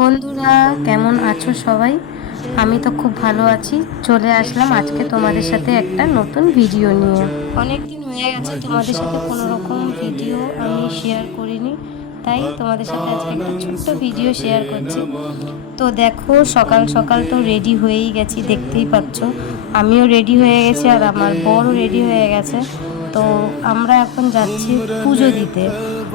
বন্ধুরা, কেমন আছো সবাই? আমি তো খুব ভালো আছি। চলে আসলাম আজকে তোমাদের সাথে একটা নতুন ভিডিও নিয়ে। অনেক দিন হয়ে গেছে তোমাদের সাথে কোনো রকম ভিডিও আমি শেয়ার করিনি, তাই তোমাদের সাথে আজকে একটা ছোট্ট ভিডিও শেয়ার করছি। তো দেখো, সকাল সকাল তো রেডি হয়েই গেছি, দেখতেই পাচ্ছ। আমিও রেডি হয়ে গেছি আর আমার বড়ও রেডি হয়ে গেছে। তো আমরা এখন যাচ্ছি পুজো দিতে,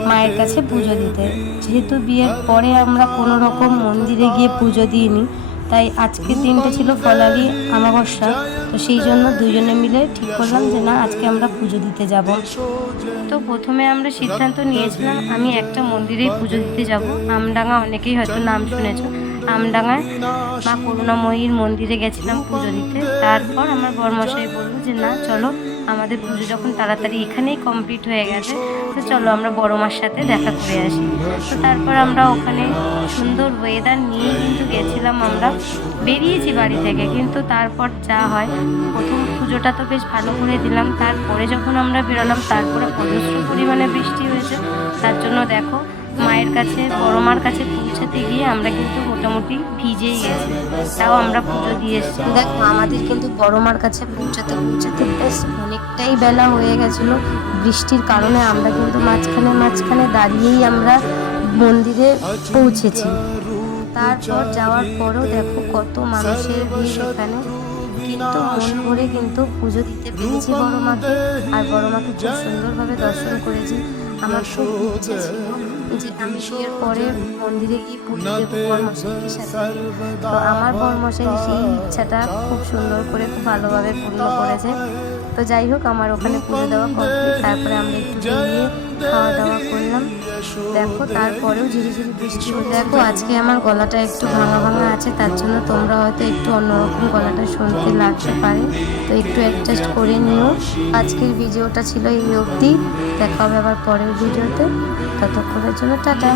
মায়ের কাছে পুজো দিতে। যেহেতু বিয়ের পরে আমরা কোনো রকম মন্দিরে গিয়ে পুজো দিইনি, তাই আজকের দিনটা ছিল ফলালি অমাবস্যা। তো সেই জন্য দুজনে মিলে ঠিক করলাম যে না, আজকে আমরা পুজো দিতে যাব। তো প্রথমে আমরা সিদ্ধান্ত নিয়েছিলাম আমি একটা মন্দিরেই পুজো দিতে যাব। আমডাঙ্গা, অনেকেই হয়তো নাম শুনেছো। আমডাঙ্গায় মা করুণাময়ীর মন্দিরে গেছিলাম পুজো দিতে। তারপর আমার বরমশাই বললো যে না চলো, আমাদের পুজো যখন তাড়াতাড়ি এখানেই কমপ্লিট হয়ে গেছে, তো চলো আমরা বড় মার সাথে দেখা করে আসি। তো তারপর আমরা ওখানে সুন্দর ওয়েদার নিয়ে কিন্তু গেছিলাম। আমরা বেরিয়েছি বাড়ি থেকে, কিন্তু তারপর যা হয়, প্রথম পুজোটা তো বেশ ভালো করে দিলাম। তারপরে যখন আমরা বেরোলাম, তারপরে অজস্র পরিমাণে বৃষ্টি হয়েছে। তার জন্য দেখো, মায়ের কাছে, বড় মার কাছে পৌঁছাতে গিয়ে আমরা কিন্তু মোটামুটি ভিজেই গেছি, তাও আমরা পুজো দিয়ে এসেছি। দেখো, আমাদের কিন্তু বড় মার কাছে পৌঁছাতে পৌঁছাতে বেশ অনেকটাই বেলা হয়ে গেছিলো। বৃষ্টির কারণে আমরা কিন্তু মাঝখানে দাঁড়িয়েই আমরা মন্দিরে পৌঁছেছি। তারপর যাওয়ার পরও দেখো কত মানুষের ভিড় এখানে, কিন্তু মন ভরে কিন্তু পুজো দিতে পেরেছি বড় মাকে। আর বড় মাকে খুব সুন্দরভাবে দর্শন করেছি। আমার খুব ইচ্ছে ছিল যে আমি বিয়ের পরে মন্দিরে গিয়ে পুজো দেবো বরমশাইয়ের সাথে। তো আমার বরমশাই সেই ইচ্ছাটা খুব সুন্দর করে, খুব ভালোভাবে পূর্ণ করেছে। তো যাই হোক, আমার ওখানে পুজো দেওয়া কমপ্লিট। তারপরে আমরা একটু বেরিয়ে খাওয়া দাওয়া করলাম। দেখো, তারপরেও ঝিরিঝিরি বৃষ্টি হচ্ছে। দেখো, আজকে আমার গলাটা একটু ভাঙা ভাঙা আছে, তার জন্য তোমরা হয়তো একটু অন্যরকম গলাটা শুনতে লাগতে পারে, তো একটু অ্যাডজাস্ট করে নিও। আজকের ভিডিওটা ছিল এই অবধি। দেখা হবে আবার পরের ভিডিওতে। ততক্ষণের জন্য টাটা।